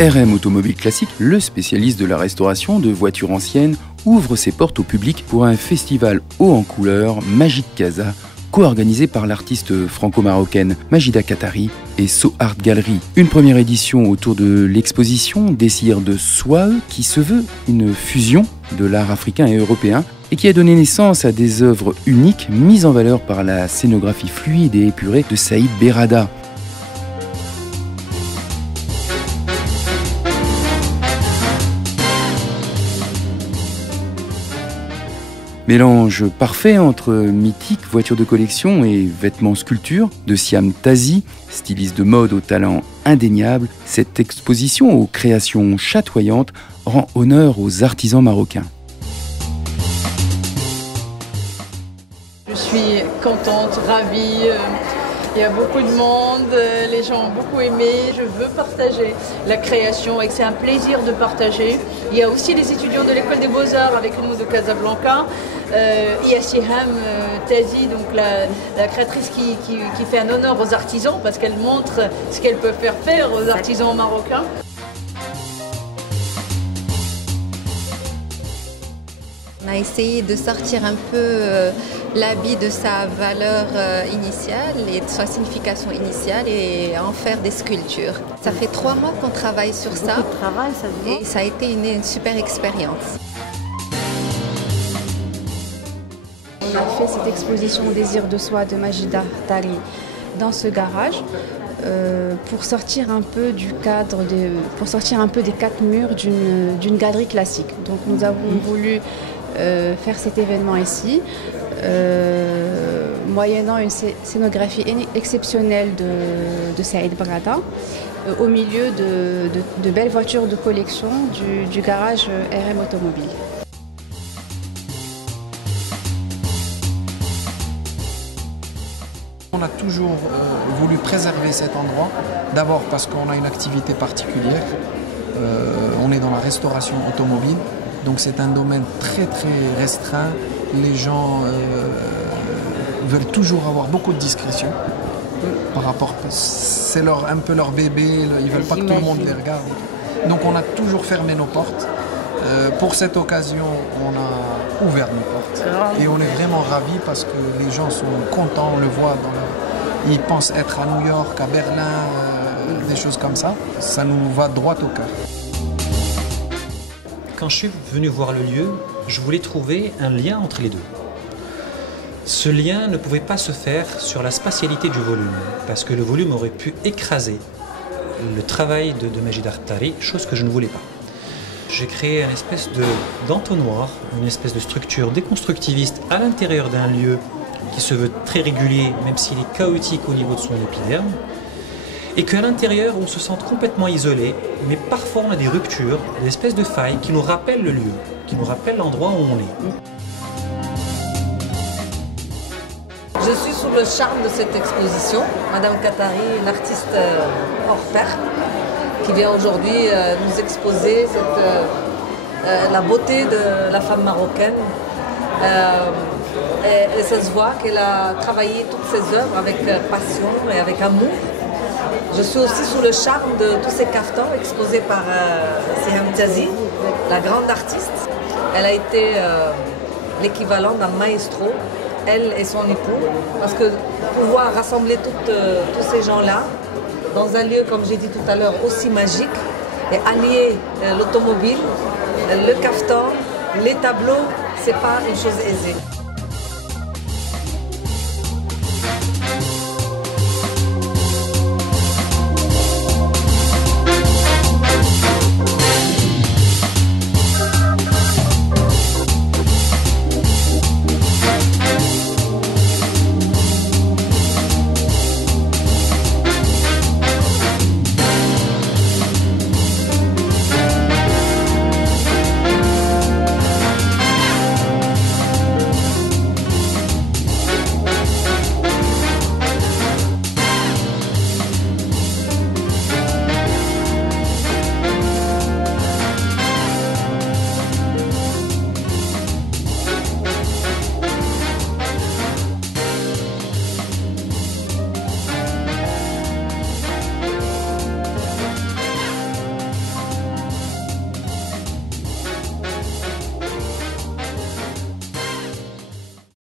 RM Automobile Classique, le spécialiste de la restauration de voitures anciennes, ouvre ses portes au public pour un festival haut en couleurs, Magic Casa, co-organisé par l'artiste franco-marocaine Majida Katari et So Art Gallery. Une première édition autour de l'exposition Désir de Soi, qui se veut une fusion de l'art africain et européen et qui a donné naissance à des œuvres uniques mises en valeur par la scénographie fluide et épurée de Saïd Berrada. Mélange parfait entre mythique voitures de collection et vêtements sculpture de Siam Tazi, styliste de mode au talent indéniable, cette exposition aux créations chatoyantes rend honneur aux artisans marocains. Je suis contente, ravie. Il y a beaucoup de monde, les gens ont beaucoup aimé. Je veux partager la création et que c'est un plaisir de partager. Il y a aussi les étudiants de l'école des Beaux-Arts avec nous de Casablanca. Il y a Siam Tazi, donc la créatrice qui fait un honneur aux artisans parce qu'elle montre ce qu'elle peut faire aux artisans marocains. On a essayé de sortir un peu l'habit de sa valeur initiale et de sa signification initiale et en faire des sculptures. Ça fait 3 mois qu'on travaille sur ça. Beaucoup de travail, ça se voit. Et ça a été une super expérience. On a fait cette exposition Désir de Soi de Majida Katari dans ce garage pour sortir un peu du cadre, pour sortir un peu des 4 murs d'une galerie classique. Donc nous avons voulu faire cet événement ici, moyennant une scénographie exceptionnelle de Saïd Berrada, au milieu de belles voitures de collection du garage RM Automobile. On a toujours voulu préserver cet endroit, d'abord parce qu'on a une activité particulière, on est dans la restauration automobile, donc c'est un domaine très restreint, les gens veulent toujours avoir beaucoup de discrétion par rapport, c'est un peu leur bébé, ils ne veulent pas que tout le monde les regarde. Donc on a toujours fermé nos portes. Pour cette occasion, on a ouvert nos portes et on est vraiment ravis parce que les gens sont contents, on le voit, ils pensent être à New York, à Berlin, des choses comme ça. Ça nous va droit au cœur. Quand je suis venu voir le lieu, je voulais trouver un lien entre les deux. Ce lien ne pouvait pas se faire sur la spatialité du volume, parce que le volume aurait pu écraser le travail de Majida Katari, chose que je ne voulais pas. J'ai créé une espèce d'entonnoir, une espèce de structure déconstructiviste à l'intérieur d'un lieu qui se veut très régulier, même s'il est chaotique au niveau de son épiderme, et qu'à l'intérieur on se sente complètement isolé, mais parfois on a des ruptures, des espèces de failles qui nous rappellent le lieu, qui nous rappellent l'endroit où on est. Je suis sous le charme de cette exposition. Madame Katari, une artiste hors pair, qui vient aujourd'hui nous exposer la beauté de la femme marocaine. Et ça se voit qu'elle a travaillé toutes ses œuvres avec passion et avec amour. Je suis aussi sous le charme de tous ces caftans exposés par Siam Tazi, la grande artiste. Elle a été l'équivalent d'un maestro, elle et son époux, parce que pouvoir rassembler tous ces gens-là dans un lieu, comme j'ai dit tout à l'heure, aussi magique, et allier l'automobile, le caftan, les tableaux, c'est pas une chose aisée.